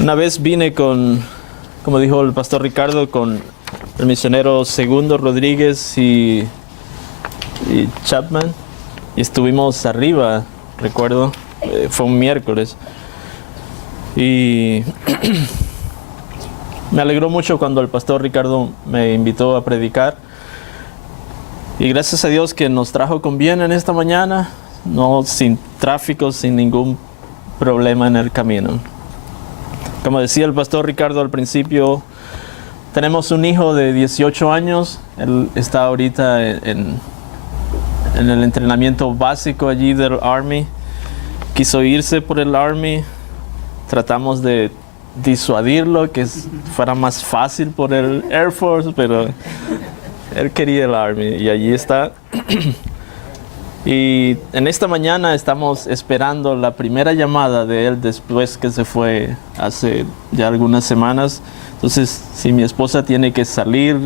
Una vez vine como dijo el pastor Ricardo, con el misionero Segundo Rodríguez y Chapman, y estuvimos arriba, recuerdo, fue un miércoles, y me alegró mucho cuando el pastor Ricardo me invitó a predicar, y gracias a Dios que nos trajo con bien en esta mañana, no sin tráfico, sin ningún problema en el camino. Como decía el pastor Ricardo al principio, tenemos un hijo de 18 años, él está ahorita en el entrenamiento básico allí del Army, quiso irse por el Army, tratamos de disuadirlo, que fuera más fácil por el Air Force, pero él quería el Army y allí está. Y en esta mañana estamos esperando la primera llamada de él después que se fue hace ya algunas semanas. Entonces, si mi esposa tiene que salir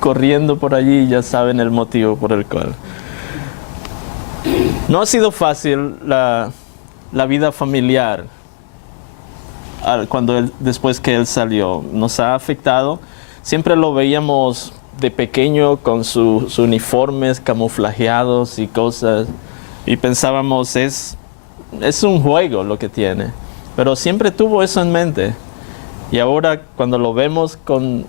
corriendo por allí, ya saben el motivo por el cual. No ha sido fácil la vida familiar después que él salió. Nos ha afectado. Siempre lo veíamos de pequeño con sus uniformes camuflajeados y cosas, y pensábamos es un juego lo que tiene, pero siempre tuvo eso en mente, y ahora cuando lo vemos con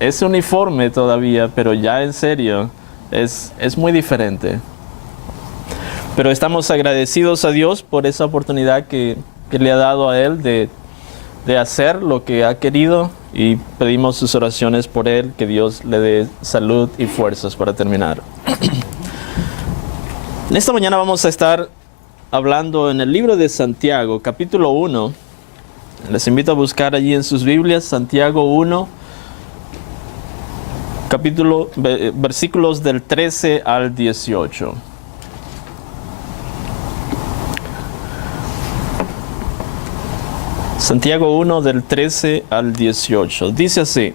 ese uniforme todavía, pero ya en serio, es muy diferente. Pero estamos agradecidos a Dios por esa oportunidad que le ha dado a él de hacer lo que ha querido, y pedimos sus oraciones por él, que Dios le dé salud y fuerzas para terminar. En esta mañana vamos a estar hablando en el libro de Santiago, capítulo 1. Les invito a buscar allí en sus Biblias, Santiago 1, versículos del 13 al 18. Santiago 1 del 13 al 18. Dice así: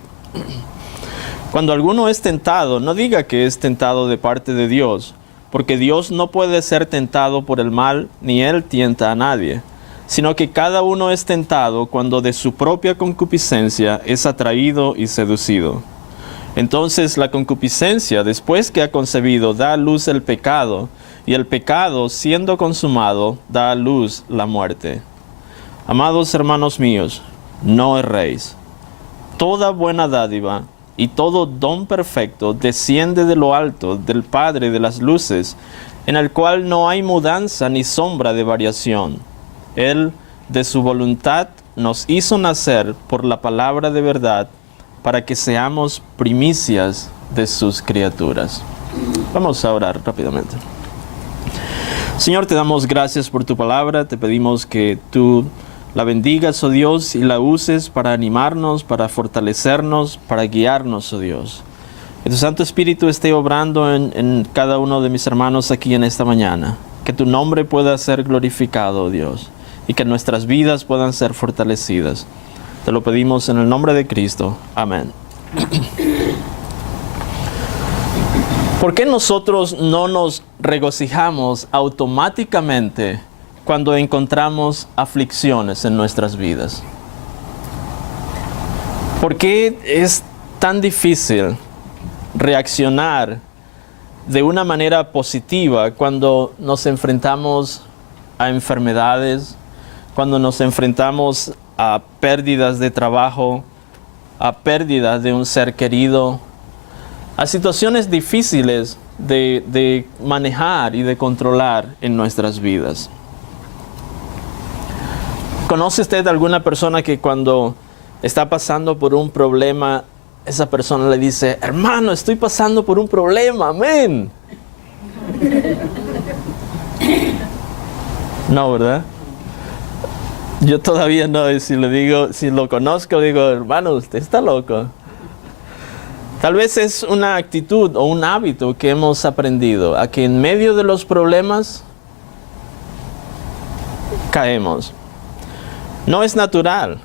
Cuando alguno es tentado, no diga que es tentado de parte de Dios, porque Dios no puede ser tentado por el mal, ni Él tienta a nadie, sino que cada uno es tentado cuando de su propia concupiscencia es atraído y seducido. Entonces la concupiscencia, después que ha concebido, da a luz el pecado, y el pecado, siendo consumado, da a luz la muerte. Amados hermanos míos, no erréis. Toda buena dádiva y todo don perfecto desciende de lo alto, del Padre de las luces, en el cual no hay mudanza ni sombra de variación. Él, de su voluntad, nos hizo nacer por la palabra de verdad, para que seamos primicias de sus criaturas. Vamos a orar rápidamente. Señor, te damos gracias por tu palabra, te pedimos que tú la bendigas, oh Dios, y la uses para animarnos, para fortalecernos, para guiarnos, oh Dios. Que tu Santo Espíritu esté obrando en cada uno de mis hermanos aquí en esta mañana. Que tu nombre pueda ser glorificado, oh Dios, y que nuestras vidas puedan ser fortalecidas. Te lo pedimos en el nombre de Cristo. Amén. ¿Por qué nosotros no nos regocijamos automáticamente cuando encontramos aflicciones en nuestras vidas? ¿Por qué es tan difícil reaccionar de una manera positiva cuando nos enfrentamos a enfermedades, cuando nos enfrentamos a pérdidas de trabajo, a pérdidas de un ser querido, a situaciones difíciles de manejar y de controlar en nuestras vidas? ¿Conoce usted alguna persona que cuando está pasando por un problema, esa persona le dice: hermano, estoy pasando por un problema, amén? No, ¿verdad? Yo todavía no, y si lo conozco, digo: hermano, usted está loco. Tal vez es una actitud o un hábito que hemos aprendido, a que en medio de los problemas caemos. No es natural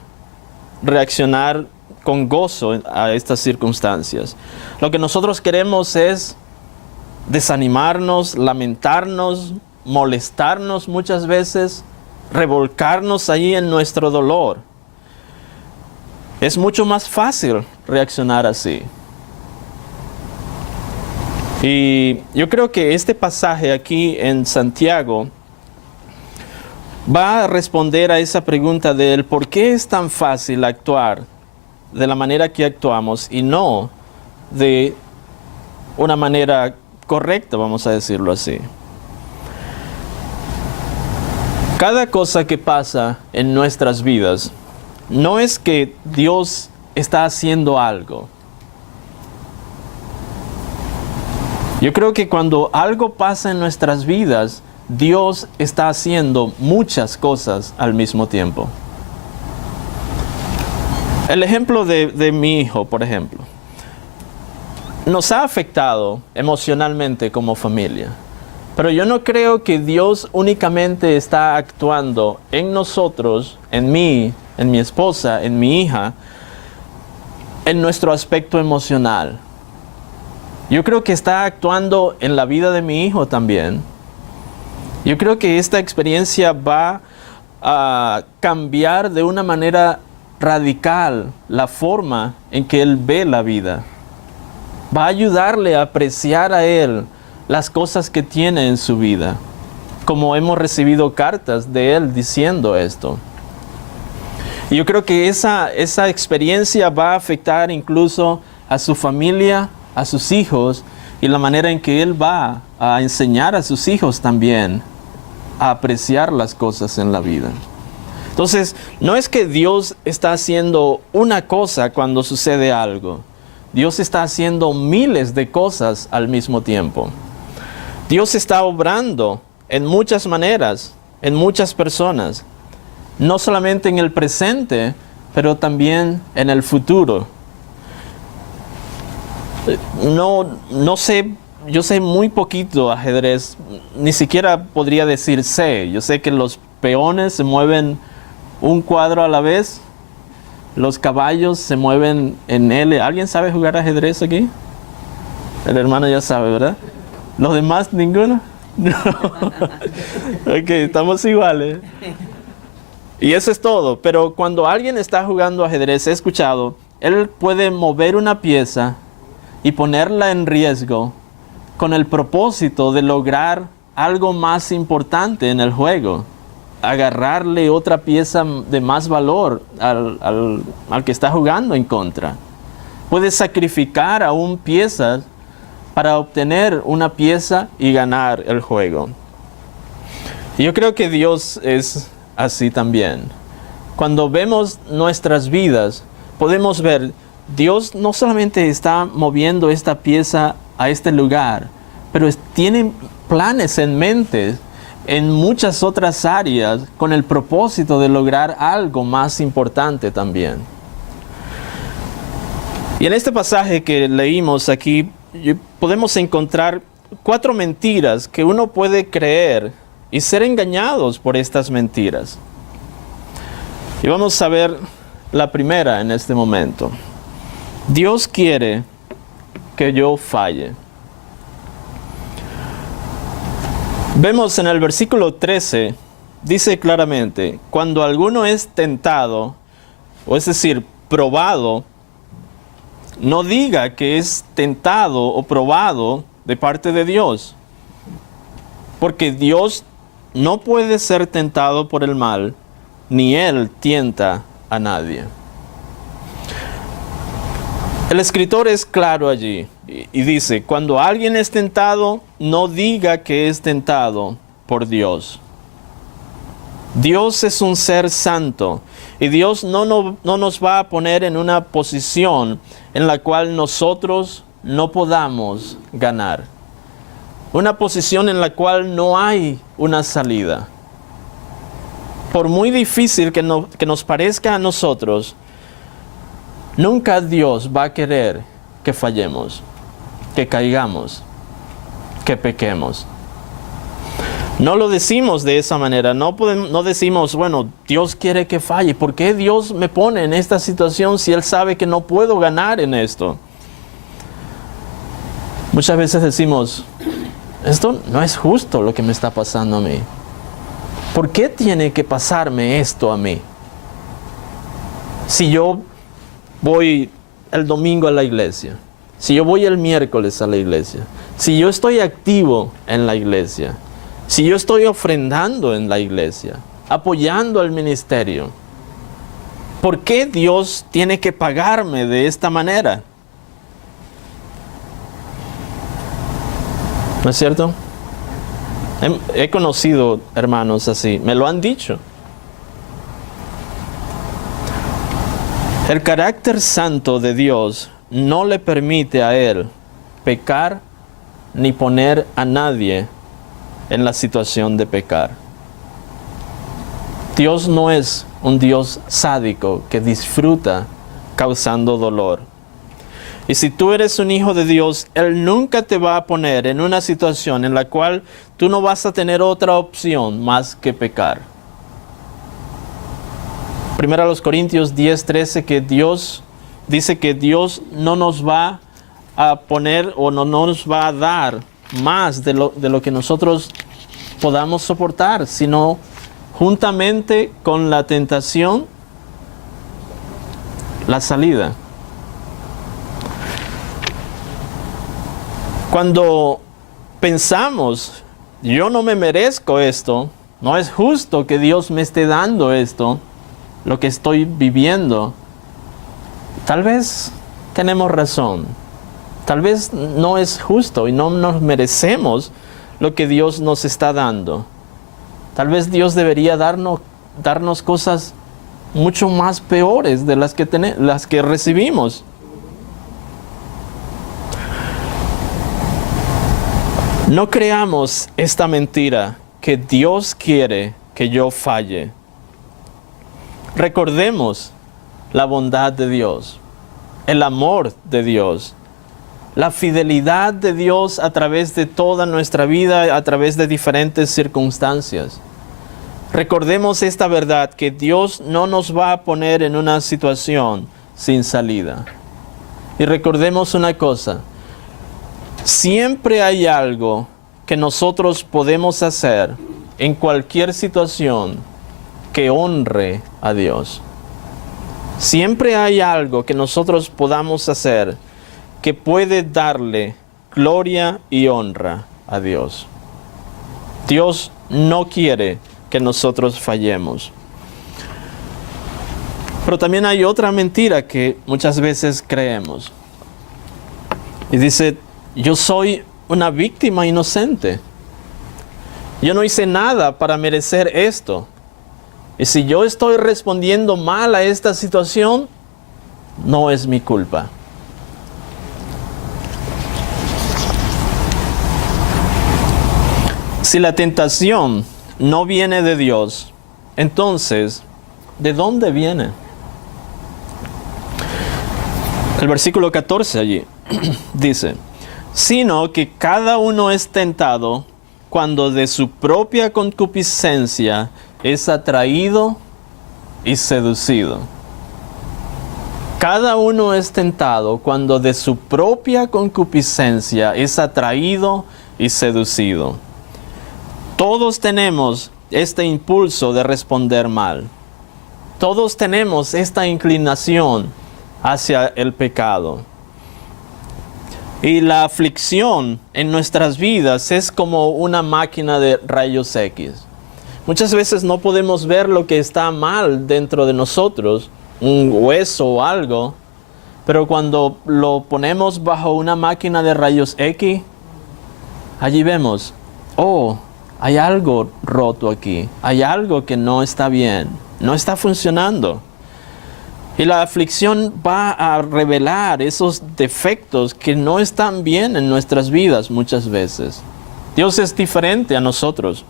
reaccionar con gozo a estas circunstancias. Lo que nosotros queremos es desanimarnos, lamentarnos, molestarnos muchas veces, revolcarnos allí en nuestro dolor. Es mucho más fácil reaccionar así. Y yo creo que este pasaje aquí en Santiago va a responder a esa pregunta del por qué es tan fácil actuar de la manera que actuamos y no de una manera correcta, vamos a decirlo así. Cada cosa que pasa en nuestras vidas no es que Dios está haciendo algo. Yo creo que cuando algo pasa en nuestras vidas, Dios está haciendo muchas cosas al mismo tiempo. El ejemplo de mi hijo, por ejemplo, nos ha afectado emocionalmente como familia. Pero yo no creo que Dios únicamente está actuando en nosotros, en mí, en mi esposa, en mi hija, en nuestro aspecto emocional. Yo creo que está actuando en la vida de mi hijo también. Yo creo que esta experiencia va a cambiar de una manera radical la forma en que él ve la vida. Va a ayudarle a apreciar a él las cosas que tiene en su vida, como hemos recibido cartas de él diciendo esto. Y yo creo que esa experiencia va a afectar incluso a su familia, a sus hijos, y la manera en que él va a enseñar a sus hijos también a apreciar las cosas en la vida. Entonces, no es que Dios está haciendo una cosa cuando sucede algo. Dios está haciendo miles de cosas al mismo tiempo. Dios está obrando en muchas maneras, en muchas personas, no solamente en el presente, pero también en el futuro. No sé, yo sé muy poquito ajedrez, ni siquiera podría decir sé. Yo sé que los peones se mueven un cuadro a la vez, los caballos se mueven en L. ¿Alguien sabe jugar ajedrez aquí? El hermano ya sabe, ¿verdad? ¿Los demás ninguno? No. Ok, estamos iguales. Y eso es todo. Pero cuando alguien está jugando ajedrez, he escuchado, él puede mover una pieza y ponerla en riesgo con el propósito de lograr algo más importante en el juego. Agarrarle otra pieza de más valor al que está jugando en contra. Puede sacrificar aún piezas para obtener una pieza y ganar el juego. Y yo creo que Dios es así también. Cuando vemos nuestras vidas, podemos ver, Dios no solamente está moviendo esta pieza a este lugar, pero tiene planes en mente en muchas otras áreas con el propósito de lograr algo más importante también. Y en este pasaje que leímos aquí, podemos encontrar 4 mentiras que uno puede creer y ser engañados por estas mentiras. Y vamos a ver la primera en este momento. Dios quiere que yo falle. Vemos en el versículo 13, dice claramente, cuando alguno es tentado, o es decir, probado, no diga que es tentado o probado de parte de Dios, porque Dios no puede ser tentado por el mal, ni Él tienta a nadie. El escritor es claro allí y dice, cuando alguien es tentado, no diga que es tentado por Dios. Dios es un ser santo y Dios no nos va a poner en una posición en la cual nosotros no podamos ganar. Una posición en la cual no hay una salida. Por muy difícil que nos parezca a nosotros, nunca Dios va a querer que fallemos, que caigamos, que pequemos. No lo decimos de esa manera, no decimos, bueno, Dios quiere que falle. ¿Por qué Dios me pone en esta situación si Él sabe que no puedo ganar en esto? Muchas veces decimos, esto no es justo lo que me está pasando a mí. ¿Por qué tiene que pasarme esto a mí? Si yo voy el domingo a la iglesia, si yo voy el miércoles a la iglesia, si yo estoy activo en la iglesia, si yo estoy ofrendando en la iglesia, apoyando al ministerio, ¿por qué Dios tiene que pagarme de esta manera? ¿No es cierto? He conocido hermanos así, me lo han dicho. El carácter santo de Dios no le permite a Él pecar ni poner a nadie en la situación de pecar. Dios no es un Dios sádico que disfruta causando dolor. Y si tú eres un hijo de Dios, Él nunca te va a poner en una situación en la cual tú no vas a tener otra opción más que pecar. Primero a los Corintios 10:13, que Dios dice que Dios no nos va a poner o no nos va a dar más de lo que nosotros podamos soportar, sino juntamente con la tentación, la salida. Cuando pensamos, yo no me merezco esto, no es justo que Dios me esté dando esto, lo que estoy viviendo, tal vez tenemos razón. Tal vez no es justo y no nos merecemos lo que Dios nos está dando. Tal vez Dios debería darnos cosas mucho más peores de las que recibimos. No creamos esta mentira que Dios quiere que yo falle. Recordemos la bondad de Dios, el amor de Dios, la fidelidad de Dios a través de toda nuestra vida, a través de diferentes circunstancias. Recordemos esta verdad, que Dios no nos va a poner en una situación sin salida. Y recordemos una cosa, siempre hay algo que nosotros podemos hacer en cualquier situación que honre a Dios. Siempre hay algo que nosotros podamos hacer que puede darle gloria y honra a Dios. Dios no quiere que nosotros fallemos. Pero también hay otra mentira que muchas veces creemos. Y dice, yo soy una víctima inocente. Yo no hice nada para merecer esto. Y si yo estoy respondiendo mal a esta situación, no es mi culpa. Si la tentación no viene de Dios, entonces, ¿de dónde viene? El versículo 14 allí dice, sino que cada uno es tentado cuando de su propia concupiscencia es atraído y seducido. Cada uno es tentado cuando de su propia concupiscencia es atraído y seducido. Todos tenemos este impulso de responder mal. Todos tenemos esta inclinación hacia el pecado. Y la aflicción en nuestras vidas es como una máquina de rayos X. Muchas veces no podemos ver lo que está mal dentro de nosotros, un hueso o algo, pero cuando lo ponemos bajo una máquina de rayos X, allí vemos, oh, hay algo roto aquí, hay algo que no está bien, no está funcionando. Y la aflicción va a revelar esos defectos que no están bien en nuestras vidas muchas veces. Dios es diferente a nosotros.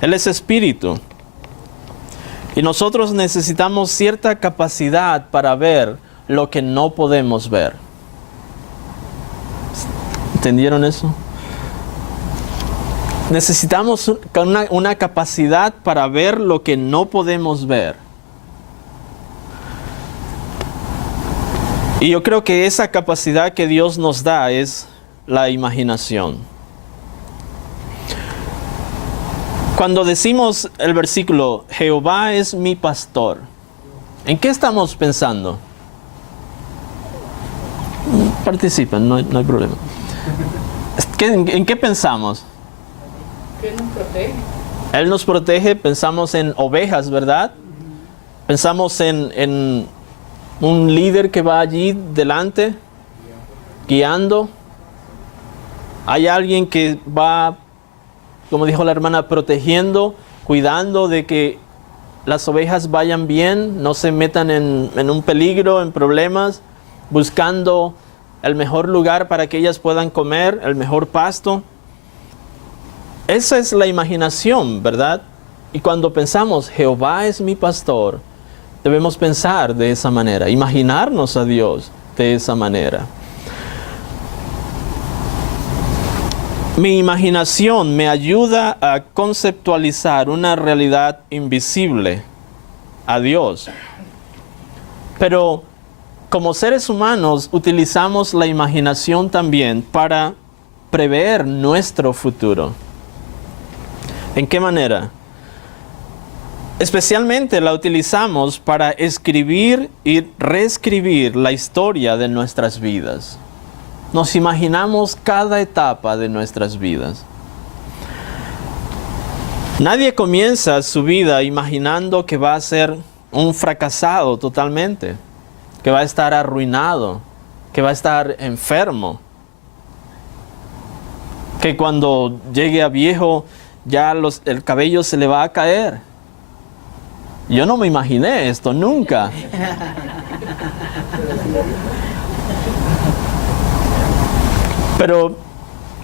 Él es espíritu. Y nosotros necesitamos cierta capacidad para ver lo que no podemos ver. ¿Entendieron eso? Necesitamos una capacidad para ver lo que no podemos ver. Y yo creo que esa capacidad que Dios nos da es la imaginación. Cuando decimos el versículo, Jehová es mi pastor, ¿en qué estamos pensando? Participen, no hay problema. ¿En qué pensamos? Que nos protege. Él nos protege, pensamos en ovejas, ¿verdad? Pensamos en un líder que va allí delante, guiando. Hay alguien que va, como dijo la hermana, protegiendo, cuidando de que las ovejas vayan bien, no se metan en un peligro, en problemas, buscando el mejor lugar para que ellas puedan comer, el mejor pasto. Esa es la imaginación, ¿verdad? Y cuando pensamos, Jehová es mi pastor, debemos pensar de esa manera, imaginarnos a Dios de esa manera. Mi imaginación me ayuda a conceptualizar una realidad invisible, a Dios. Pero como seres humanos utilizamos la imaginación también para prever nuestro futuro. ¿En qué manera? Especialmente la utilizamos para escribir y reescribir la historia de nuestras vidas. Nos imaginamos cada etapa de nuestras vidas. Nadie comienza su vida imaginando que va a ser un fracasado totalmente, que va a estar arruinado, que va a estar enfermo, que cuando llegue a viejo ya el cabello se le va a caer. Yo no me imaginé esto nunca. Pero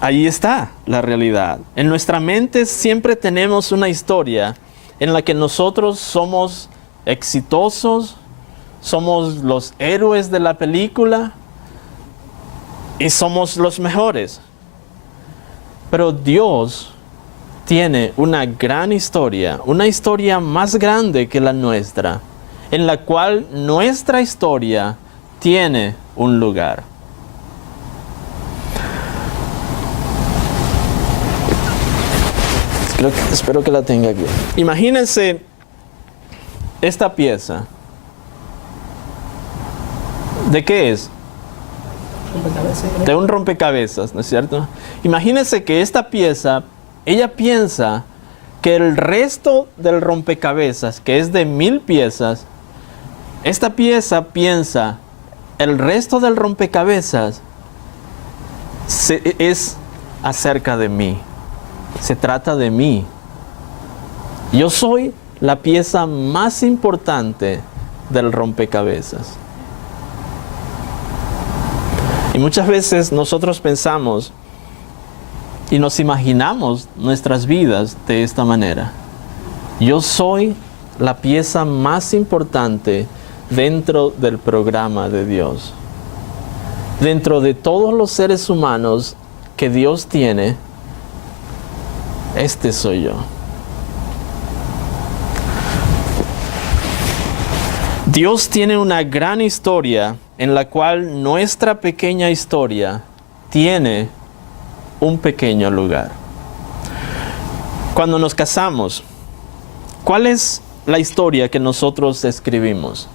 ahí está la realidad. En nuestra mente siempre tenemos una historia en la que nosotros somos exitosos, somos los héroes de la película y somos los mejores. Pero Dios tiene una gran historia, una historia más grande que la nuestra, en la cual nuestra historia tiene un lugar. Espero que la tenga aquí. Imagínense esta pieza. ¿De qué es? De un rompecabezas, ¿no es cierto? Imagínense que esta pieza, ella piensa que el resto del rompecabezas, que es de 1000 piezas, esta pieza piensa, el resto del rompecabezas es acerca de mí. Se trata de mí. Yo soy la pieza más importante del rompecabezas. Y muchas veces nosotros pensamos y nos imaginamos nuestras vidas de esta manera. Yo soy la pieza más importante dentro del programa de Dios. Dentro de todos los seres humanos que Dios tiene, este soy yo. Dios tiene una gran historia en la cual nuestra pequeña historia tiene un pequeño lugar. Cuando nos casamos, ¿cuál es la historia que nosotros escribimos?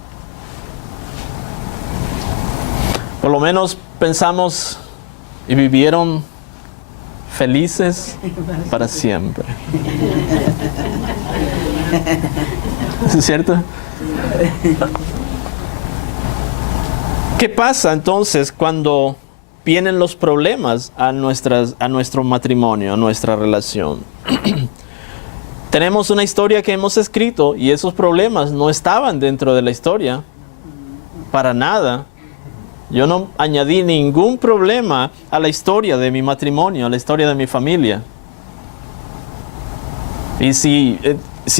Por lo menos pensamos y vivieron felices para siempre. ¿Es cierto? ¿Qué pasa entonces cuando vienen los problemas a nuestro matrimonio, a nuestra relación? Tenemos una historia que hemos escrito y esos problemas no estaban dentro de la historia, para nada. Yo no añadí ningún problema a la historia de mi matrimonio, a la historia de mi familia. Y si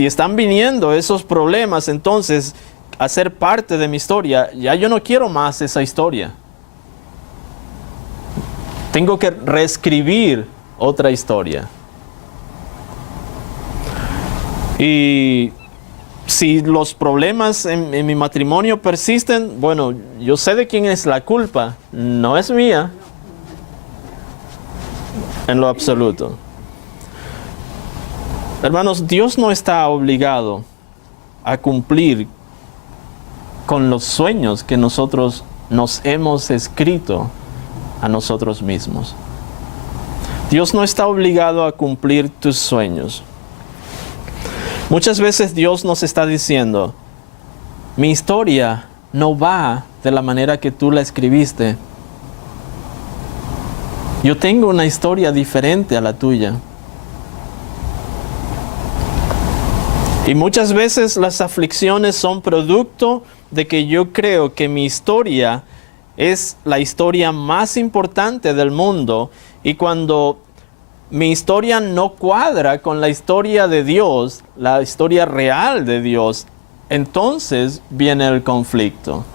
están viniendo esos problemas, entonces, a ser parte de mi historia, ya yo no quiero más esa historia. Tengo que reescribir otra historia. Y si los problemas en mi matrimonio persisten, bueno, yo sé de quién es la culpa, no es mía, en lo absoluto. Hermanos, Dios no está obligado a cumplir con los sueños que nosotros nos hemos escrito a nosotros mismos. Dios no está obligado a cumplir tus sueños. Muchas veces Dios nos está diciendo, mi historia no va de la manera que tú la escribiste. Yo tengo una historia diferente a la tuya. Y muchas veces las aflicciones son producto de que yo creo que mi historia es la historia más importante del mundo, y cuando mi historia no cuadra con la historia de Dios, la historia real de Dios, entonces viene el conflicto.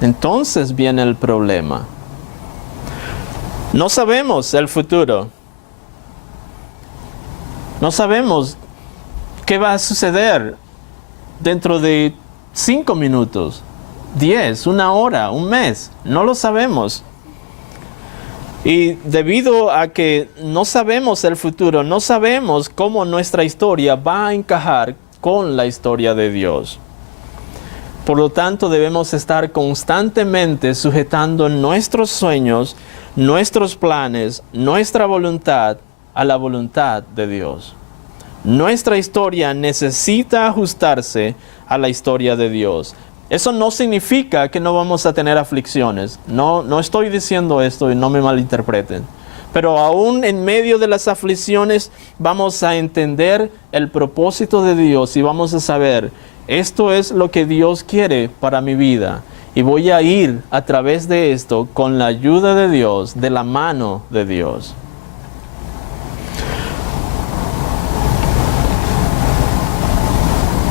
Entonces viene el problema. No sabemos el futuro. No sabemos qué va a suceder dentro de 5 minutos, 10, 1 hora, un mes. No lo sabemos. Y debido a que no sabemos el futuro, no sabemos cómo nuestra historia va a encajar con la historia de Dios. Por lo tanto, debemos estar constantemente sujetando nuestros sueños, nuestros planes, nuestra voluntad a la voluntad de Dios. Nuestra historia necesita ajustarse a la historia de Dios. Eso no significa que no vamos a tener aflicciones. No estoy diciendo esto y no me malinterpreten. Pero aún en medio de las aflicciones vamos a entender el propósito de Dios y vamos a saber, esto es lo que Dios quiere para mi vida. Y voy a ir a través de esto con la ayuda de Dios, de la mano de Dios.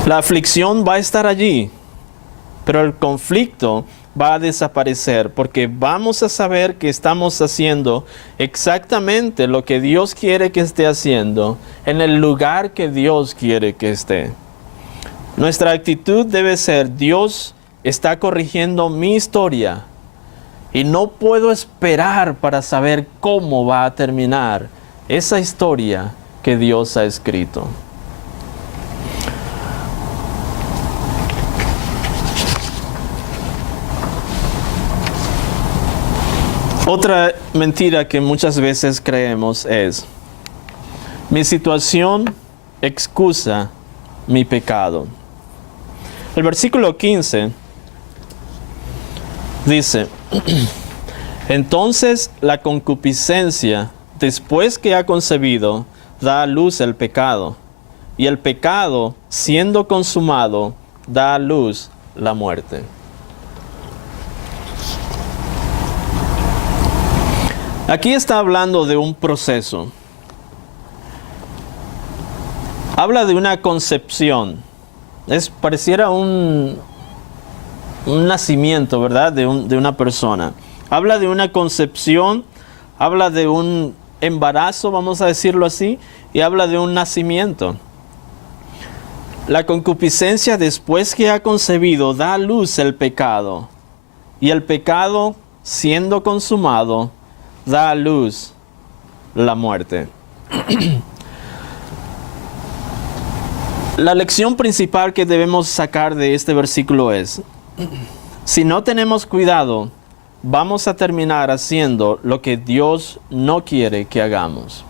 La aflicción va a estar allí, pero el conflicto va a desaparecer porque vamos a saber que estamos haciendo exactamente lo que Dios quiere que esté haciendo en el lugar que Dios quiere que esté. Nuestra actitud debe ser, Dios está corrigiendo mi historia y no puedo esperar para saber cómo va a terminar esa historia que Dios ha escrito. Otra mentira que muchas veces creemos es, mi situación excusa mi pecado. El versículo 15 dice, entonces la concupiscencia, después que ha concebido, da a luz el pecado, y el pecado, siendo consumado, da a luz la muerte. Aquí está hablando de un proceso. Habla de una concepción. Pareciera un nacimiento, ¿verdad? De una persona. Habla de una concepción, habla de un embarazo, vamos a decirlo así, y habla de un nacimiento. La concupiscencia, después que ha concebido, da a luz el pecado. Y el pecado, siendo consumado, da a luz la muerte. La lección principal que debemos sacar de este versículo es, si no tenemos cuidado, vamos a terminar haciendo lo que Dios no quiere que hagamos.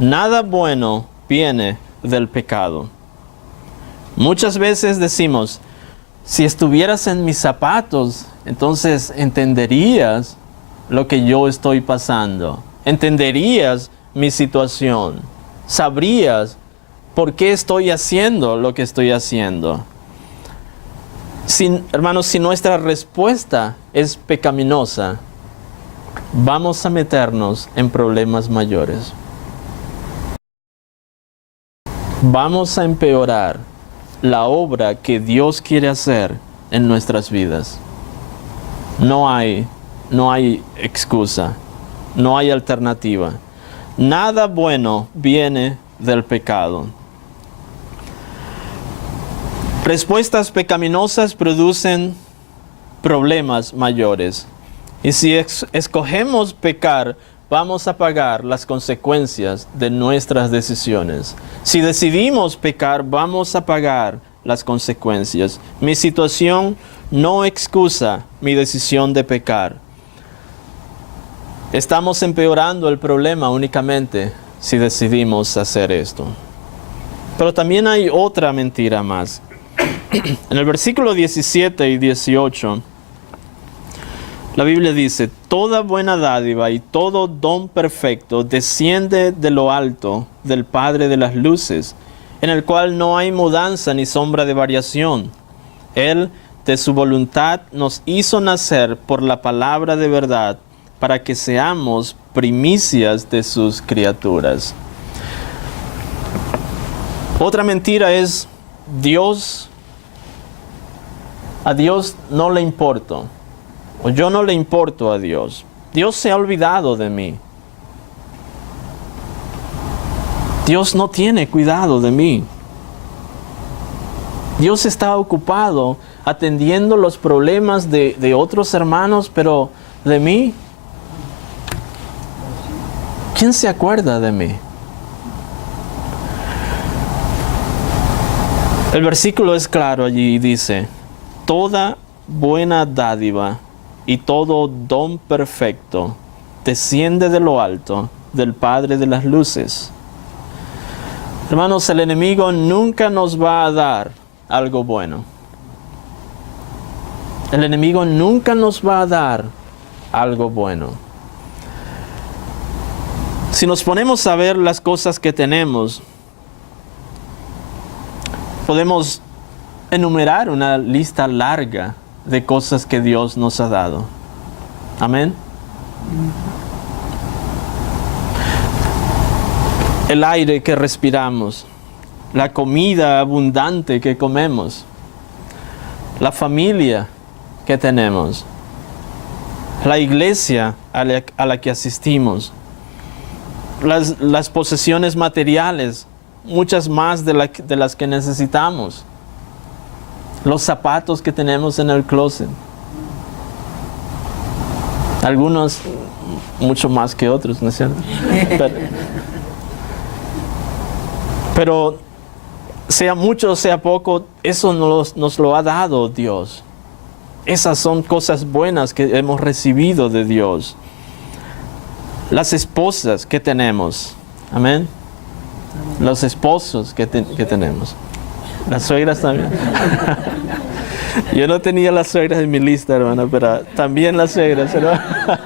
Nada bueno viene del pecado. Muchas veces decimos, si estuvieras en mis zapatos, entonces entenderías lo que yo estoy pasando. Entenderías mi situación. Sabrías por qué estoy haciendo lo que estoy haciendo. Hermanos, si nuestra respuesta es pecaminosa, vamos a meternos en problemas mayores. Vamos a empeorar la obra que Dios quiere hacer en nuestras vidas. No hay excusa, no hay alternativa. Nada bueno viene del pecado. Respuestas pecaminosas producen problemas mayores. Y si escogemos pecar, vamos a pagar las consecuencias de nuestras decisiones. Si decidimos pecar, vamos a pagar las consecuencias. Mi situación no excusa mi decisión de pecar. Estamos empeorando el problema únicamente si decidimos hacer esto. Pero también hay otra mentira más. En el versículo 17 y 18, la Biblia dice: toda buena dádiva y todo don perfecto desciende de lo alto, del Padre de las luces, en el cual no hay mudanza ni sombra de variación. Él, de su voluntad, nos hizo nacer por la palabra de verdad, para que seamos primicias de sus criaturas. Otra mentira es: a Dios no le importo, o yo no le importo a Dios. Dios se ha olvidado de mí. Dios no tiene cuidado de mí. Dios está ocupado atendiendo los problemas de otros hermanos, pero de mí, ¿quién se acuerda de mí? El versículo es claro allí y dice: toda buena dádiva y todo don perfecto desciende de lo alto, del Padre de las luces. Hermanos, el enemigo nunca nos va a dar algo bueno. El enemigo nunca nos va a dar algo bueno. Si nos ponemos a ver las cosas que tenemos, podemos enumerar una lista larga de cosas que Dios nos ha dado. Amén. El aire que respiramos, la comida abundante que comemos, la familia que tenemos, la iglesia a la que asistimos, las posesiones materiales, muchas más de las que necesitamos, los zapatos que tenemos en el closet, algunos mucho más que otros, ¿no es cierto? Pero sea mucho o sea poco, eso nos lo ha dado Dios. Esas son cosas buenas que hemos recibido de Dios. Las esposas que tenemos, amén. Los esposos que tenemos. Las suegras también. Yo no tenía las suegras en mi lista, hermana, pero también las suegras, hermana.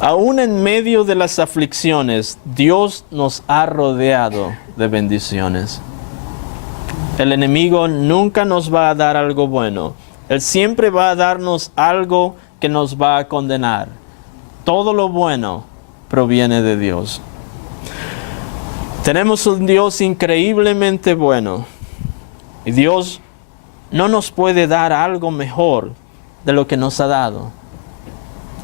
Aún en medio de las aflicciones, Dios nos ha rodeado de bendiciones. El enemigo nunca nos va a dar algo bueno. Él siempre va a darnos algo que nos va a condenar. Todo lo bueno proviene de Dios. Tenemos un Dios increíblemente bueno. Y Dios no nos puede dar algo mejor de lo que nos ha dado.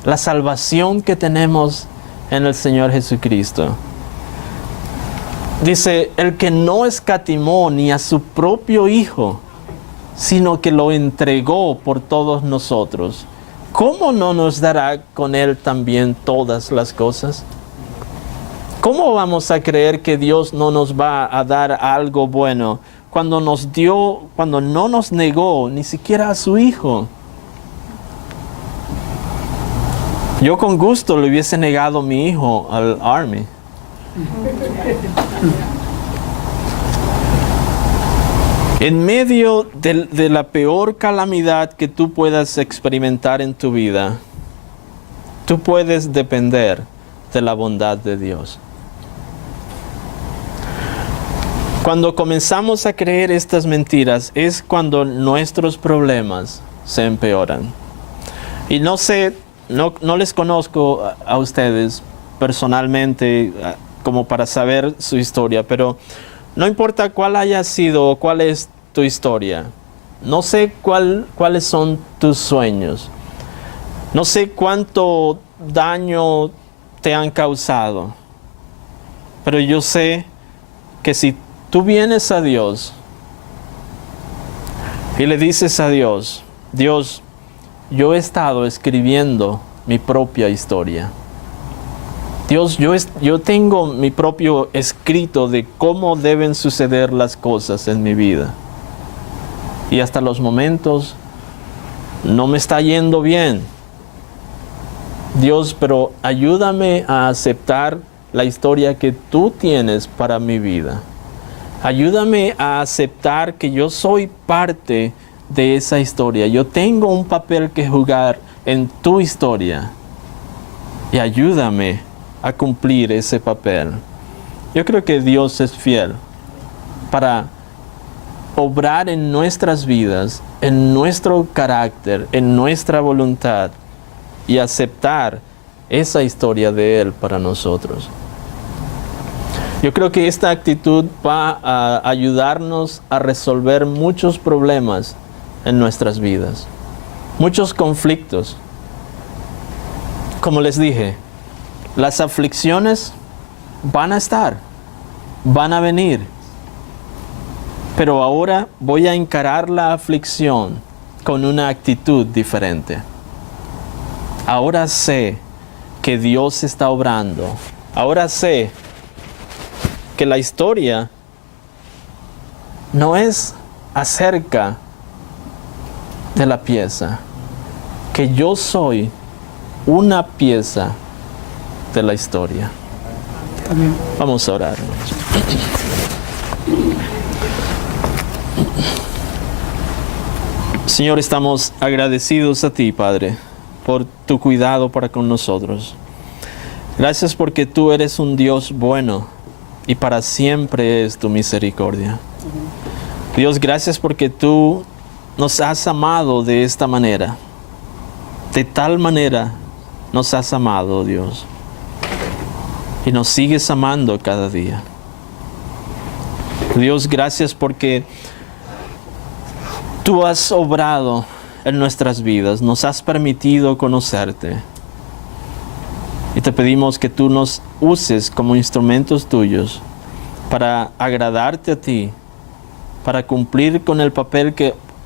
La salvación que tenemos en el Señor Jesucristo. Dice: el que no escatimó ni a su propio Hijo, sino que lo entregó por todos nosotros, ¿cómo no nos dará con Él también todas las cosas? ¿Cómo vamos a creer que Dios no nos va a dar algo bueno cuando no nos negó ni siquiera a su Hijo? Yo con gusto le hubiese negado mi hijo al Army. En medio de la peor calamidad que tú puedas experimentar en tu vida, tú puedes depender de la bondad de Dios. Cuando comenzamos a creer estas mentiras es cuando nuestros problemas se empeoran. Y no les conozco a ustedes personalmente como para saber su historia, pero no importa cuál haya sido o cuál es tu historia. No sé cuáles son tus sueños. No sé cuánto daño te han causado. Pero yo sé que si tú vienes a Dios y le dices a Dios: Dios, yo he estado escribiendo mi propia historia. Dios, yo tengo mi propio escrito de cómo deben suceder las cosas en mi vida. Y hasta los momentos no me está yendo bien. Dios, pero ayúdame a aceptar la historia que tú tienes para mi vida. Ayúdame a aceptar que yo soy parte de esa historia. Yo tengo un papel que jugar en tu historia. Y ayúdame a cumplir ese papel. Yo creo que Dios es fiel para obrar en nuestras vidas, en nuestro carácter, en nuestra voluntad y aceptar esa historia de Él para nosotros. Yo creo que esta actitud va a ayudarnos a resolver muchos problemas en nuestras vidas, muchos conflictos. Como les dije, las aflicciones van a estar, van a venir. Pero ahora voy a encarar la aflicción con una actitud diferente. Ahora sé que Dios está obrando. Ahora sé que la historia no es acerca de la pieza, que yo soy una pieza de la historia. Amén. Vamos a orar. Señor, estamos agradecidos a ti, Padre, por tu cuidado para con nosotros. Gracias porque tú eres un Dios bueno y para siempre es tu misericordia. Dios, gracias porque tú nos has amado de esta manera. De tal manera nos has amado, Dios. Y nos sigues amando cada día. Dios, gracias porque tú has obrado en nuestras vidas, nos has permitido conocerte. Y te pedimos que tú nos uses como instrumentos tuyos para agradarte a ti, para cumplir con el papel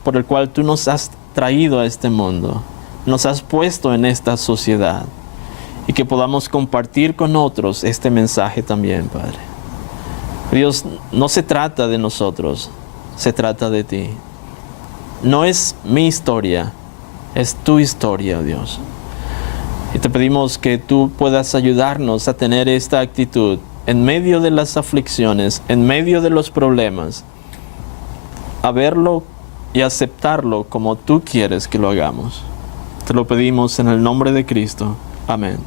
por el cual tú nos has traído a este mundo, nos has puesto en esta sociedad, y que podamos compartir con otros este mensaje también, Padre. Dios, no se trata de nosotros, se trata de ti. No es mi historia, es tu historia, Dios. Y te pedimos que tú puedas ayudarnos a tener esta actitud en medio de las aflicciones, en medio de los problemas, a verlo y aceptarlo como tú quieres que lo hagamos. Te lo pedimos en el nombre de Cristo. Amén.